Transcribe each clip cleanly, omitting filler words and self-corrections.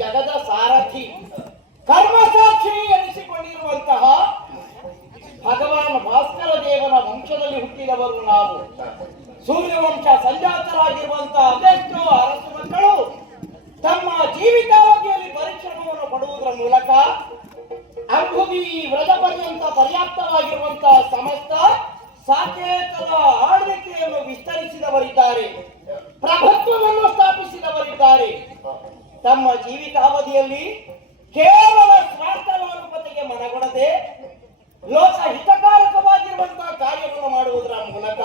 ಜಗದ ಸಾರಥಿ ಕರ್ಮಸಾಕ್ಷಿ ಎನಿಸಿಕೊಂಡಿರುವಂತಹ ಭಗವಾನ್ ಭಾಸ್ಕರ ದೇವನ ವಂಶದಲ್ಲಿ ಹುಟ್ಟಿದವರು ನಾವು. ಸೂರ್ಯವಂಶ ಸಂಜಾತರಾಗಿರುವಂತಹ ಅದೆಷ್ಟೋ ಅರಸು ಮಕ್ಕಳು ತಮ್ಮ ಜೀವಿತಾವಧಿಯಲ್ಲಿ ಪರಿಶ್ರಮವನ್ನು ಪಡುವುದರ ಮೂಲಕ ಅಂಬುದಿ ವ್ರತ ಪರ್ಯಂತ ಪರ್ಯಾಪ್ತವಾಗಿರುವಂತಹ ಸಮಸ್ತ ಸಾಕೇತದ ಆಳ್ವಿಕೆಯನ್ನು ವಿಸ್ತರಿಸಿದವರಿದ್ದಾರೆ, ಪ್ರಭುತ್ವವನ್ನು ಸ್ಥಾಪಿಸಿದವರಿದ್ದಾರೆ. ತಮ್ಮ ಜೀವಿತಾವಧಿಯಲ್ಲಿ ಕೇವಲ ಸ್ವಾರ್ಥವಾನುಪತೆಗೆ ಮನಗೊಡದೆ ಲೋಕ ಹಿತಕಾರಕವಾಗಿರುವಂತಹ ಕಾರ್ಯವನ್ನು ಮಾಡುವುದರ ಮೂಲಕ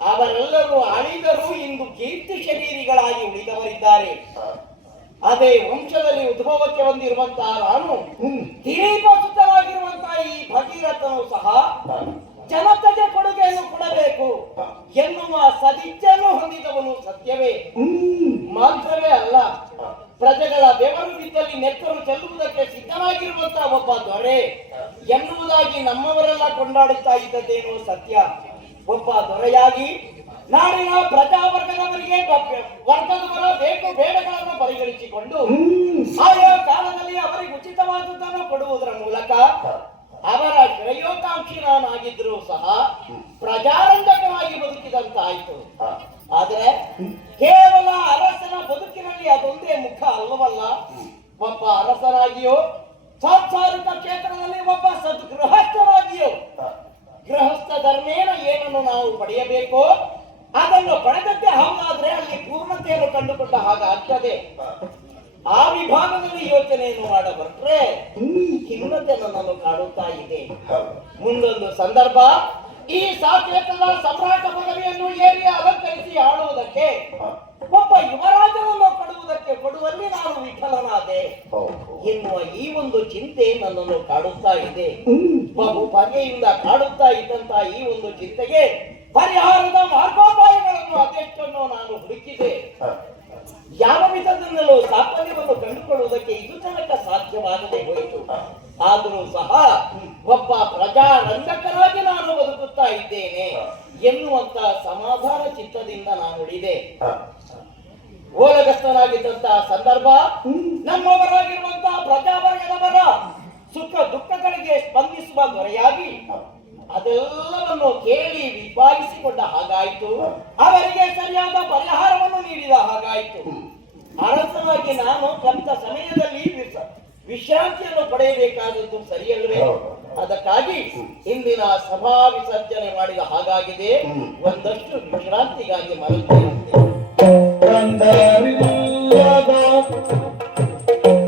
ಅವರೆಲ್ಲರೂ ಅಳಿದರೂ ಇಂದು ಕೀರ್ತಿ ಶರೀರಿಗಳಾಗಿ ಉಳಿದವರಿದ್ದಾರೆ. ಅದೇ ವಂಶದಲ್ಲಿ ಉದ್ಭವಕ್ಕೆ ಹೊಂದಿರುವಂತಹ ನಾನು ದೀಪಸುತ್ತವಾಗಿರುವಂತಹ ಈ ಭಗೀರಥನು ಸಹ ಜನತೆಗೆ ಕೊಡುಗೆಯನ್ನು ಕೊಡಬೇಕು ಎನ್ನುವ ಸದಿಚ್ಛೆಯನ್ನು ಹೊಂದಿದವನು ಸತ್ಯವೇ. ಮಾತ್ರವೇ ಅಲ್ಲ, ಪ್ರಜೆಗಳ ಬೆವರು ಬಿದ್ದಲ್ಲಿ ನೆತ್ತರು ಚೆಲ್ಲುವುದಕ್ಕೆ ಸಿದ್ಧನಾಗಿರುವಂತಹ ಒಬ್ಬ ದೊರೆ ಎನ್ನುವುದಾಗಿ ನಮ್ಮವರೆಲ್ಲ ಕೊಂಡಾಡುತ್ತಾ ಇದ್ದದ್ದೇನು ಸತ್ಯ. ಒಬ್ಬ ದೊರೆಯಾಗಿ ನಾಡಿನ ಪ್ರಜಾವರ್ಗದವರಿಗೆ ವರ್ಗದವರ ಬೇಕು ಬೇಡಗಳನ್ನು ಪರಿಗಣಿಸಿಕೊಂಡು ಆಯಾ ಕಾಲದಲ್ಲಿ ಅವರಿಗೆ ಉಚಿತವಾದದ್ದನ್ನು ಕೊಡುವುದರ ಮೂಲಕ ಅವರ ಶ್ರೇಯೋಕಾಂಕ್ಷಿ ನಾನಾಗಿದ್ರೂ ಸಹ ಪ್ರಜಾರಂಜಕನಾಗಿ ಬದುಕಿದಂತಾಯಿತು. ಆದರೆ ಕೇವಲ ಅರಸನ ಬದುಕಿನಲ್ಲಿ ಅದೊಂದೇ ಮುಖ ಅಲ್ಲವಲ್ಲ. ಒಬ್ಬ ಅರಸನಾಗಿಯೋ ಸಾಂಸಾರಿಕ ಕ್ಷೇತ್ರದಲ್ಲಿ ಒಬ್ಬ ಸದ್ಗೃಹಸ್ಥನಾಗಿಯೋ ಗೃಹಸ್ಥ ಧರ್ಮೇನ ಏನನ್ನು ನಾವು ಪಡೆಯಬೇಕೋ ಅದನ್ನು ಪಡೆದಂತೆ ಹಾಗಾದ್ರೆ ಅಲ್ಲಿ ಪೂರ್ಣತೆಯನ್ನು ಕಂಡುಕೊಂಡ ಹಾಗಾಗ್ತದೆ. ಆ ವಿಭಾಗದಲ್ಲಿ ಯೋಚನೆಯನ್ನು ಮಾಡಬಟ್ರೆ ಖಿನ್ನತೆ ನನ್ನನ್ನು ಕಾಡುತ್ತಾ ಇದೆ. ಮುಂದೊಂದು ಸಂದರ್ಭ ಈ ಸಾಕೇತದ ಸಮ್ರಾಟ ಪದವಿಯನ್ನು ಏರಿ ಅಲಂಕರಿಸಿ ಆಳುವುದಕ್ಕೆ ಒಬ್ಬ ಯುವರಾಜನನ್ನು ಕೊಡುವಲ್ಲಿ ನಾನು ವಿಫಲನಾದೆ ಎನ್ನುವ ಈ ಒಂದು ಚಿಂತೆ ನನ್ನನ್ನು ಕಾಡುತ್ತಾ ಇದೆ. ಬಹು ಬಗೆಯಿಂದ ಕಾಡುತ್ತಾ ಇದ್ದಂತಹ ಈ ಒಂದು ಚಿಂತೆಗೆ ಪರಿಹಾರದ ಮಾರ್ಗೋಪಾಯಗಳನ್ನು ಅದೆಷ್ಟನ್ನು ನಾನು ಹುಡುಕಿದೆ. ಯಾವ ವಿಧದಿಂದಲೂ ಸಾಫಲ್ಯವನ್ನು ಕಂಡುಕೊಳ್ಳುವುದಕ್ಕೆ ಇದು ತನಕ ಸಾಧ್ಯವಾಗದೆ ಹೋಯಿತು. ಆದರೂ ಸಹ ಒಬ್ಬ ಪ್ರಜಾರಂಜಕನಾಗಿ ನಾನು ಬದುಕುತ್ತಾ ಇದ್ದೇನೆ ಎನ್ನುವಂತ ಸಮಾಧಾನ ಚಿತ್ತದಿಂದ ನಾನು ಉಳಿದೆ. ಓಲಗಸ್ತನಾಗಿದ್ದಂತಹ ಸಂದರ್ಭ ನಮ್ಮವರಾಗಿರುವಂತಹ ಪ್ರಜಾವರ್ಗದವರ ಸುಖ ದುಃಖಗಳಿಗೆ ಸ್ಪಂದಿಸುವ ದೊರೆಯಾಗಿ ಅದೆಲ್ಲವನ್ನು ಕೇಳಿ ವಿಭಾಗಿಸಿಕೊಂಡ ಹಾಗಾಯಿತು. ಅವರಿಗೆ ಸರಿಯಾದ ಪರಿಹಾರವನ್ನು ನೀಡಿದ ಹಾಗಾಯಿತು. ಅರಸನಾಗಿ ನಾನು ಕಲಿತ ಸಮಯದಲ್ಲಿ ವಿಶ್ರಾಂತಿಯನ್ನು ಪಡೆಯಬೇಕಾದದ್ದು ಸರಿಯಲ್ವೇ? ಅದಕ್ಕಾಗಿ ಇಂದಿನ ಸಭಾ ವಿಸರ್ಜನೆ ಮಾಡಿದ ಹಾಗಾಗಿದೆ. ಒಂದಷ್ಟು ವಿಶ್ರಾಂತಿಗಾಗಿ ಮರಳುತ್ತೇನೆ.